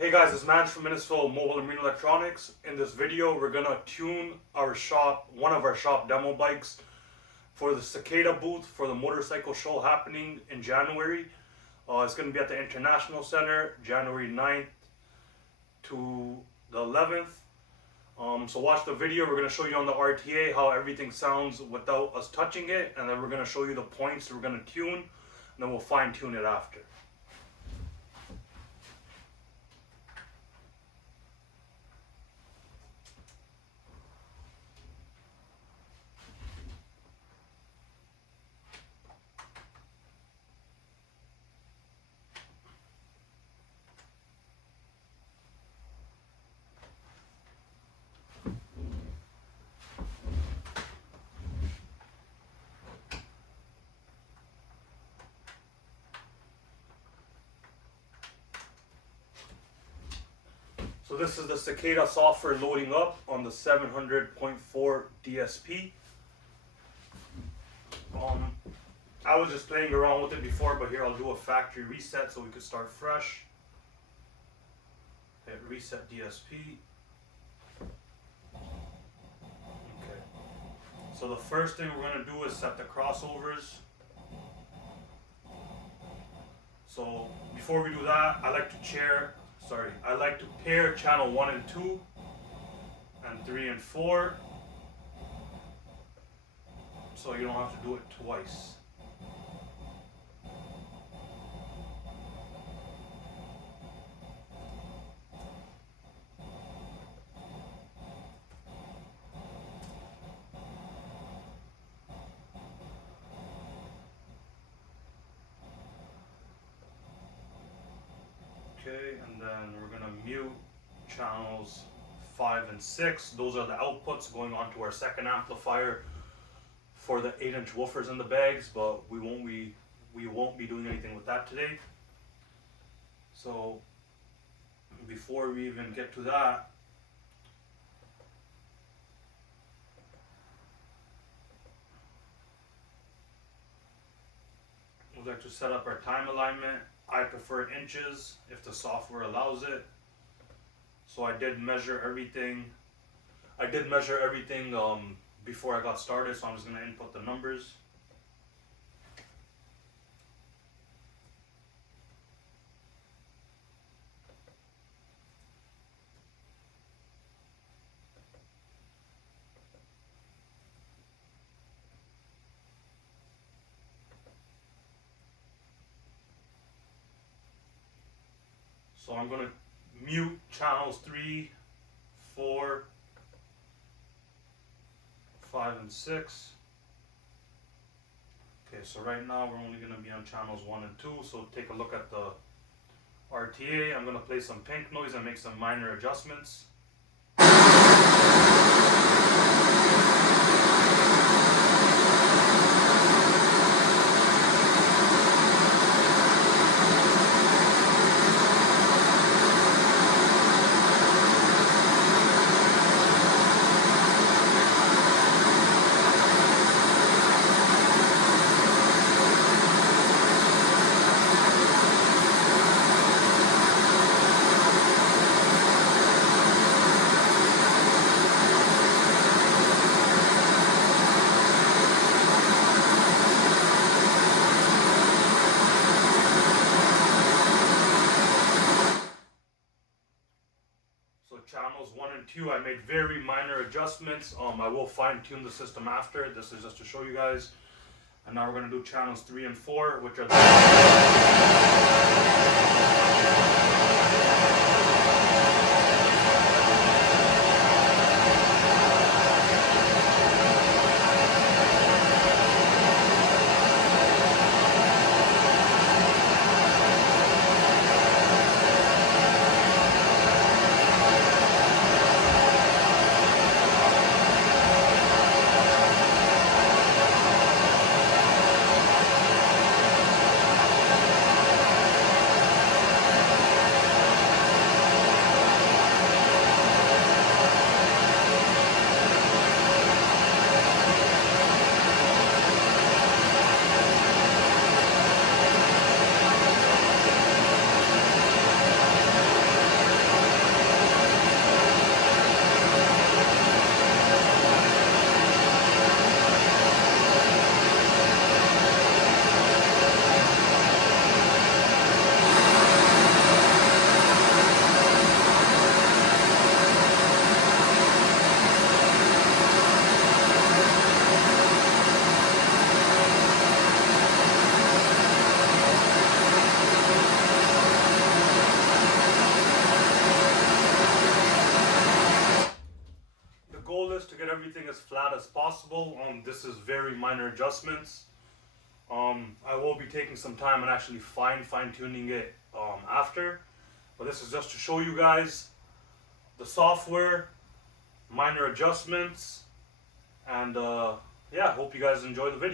Hey guys, it's Mans from Minnesville Mobile and Marine Electronics. In this video, we're gonna tune one of our shop demo bikes for the Cicada booth for the motorcycle show happening in January. It's gonna be at the International Center, January 9th to the 11th. So watch the video. We're gonna show you on the RTA how everything sounds without us touching it, and then we're gonna show you the points we're gonna tune, and then we'll fine tune it after. So this is the Cicada software loading up on the 700.4 DSP. I was just playing around with it before, but here I'll do a factory reset so we could start fresh. Hit reset DSP. Okay. So the first thing we're going to do is set the crossovers. So before we do that, I like to pair channel 1 and 2 and 3 and 4, so you don't have to do it twice. Okay, and then we're going to mute channels 5 and 6. Those are the outputs going on to our second amplifier for the 8-inch woofers in the bags, but we won't be doing anything with that today. So before we even get to that, we'd like to set up our time alignment. I prefer inches if the software allows it. So I did measure everything. Before I got started, so I'm just going to input the numbers. So I'm going to mute channels 3, 4, 5, and 6. Okay, so right now we're only going to be on channels 1 and 2. So take a look at the RTA. I'm going to play some pink noise and make some minor adjustments. Channels 1 and 2, I made very minor adjustments. I will fine tune the system after. This is just to show you guys. And now we're going to do channels 3 and 4, which are as flat as possible. This is very minor adjustments. I will be taking some time and actually fine-tuning it after. But this is just to show you guys the software, minor adjustments, and yeah, hope you guys enjoy the video.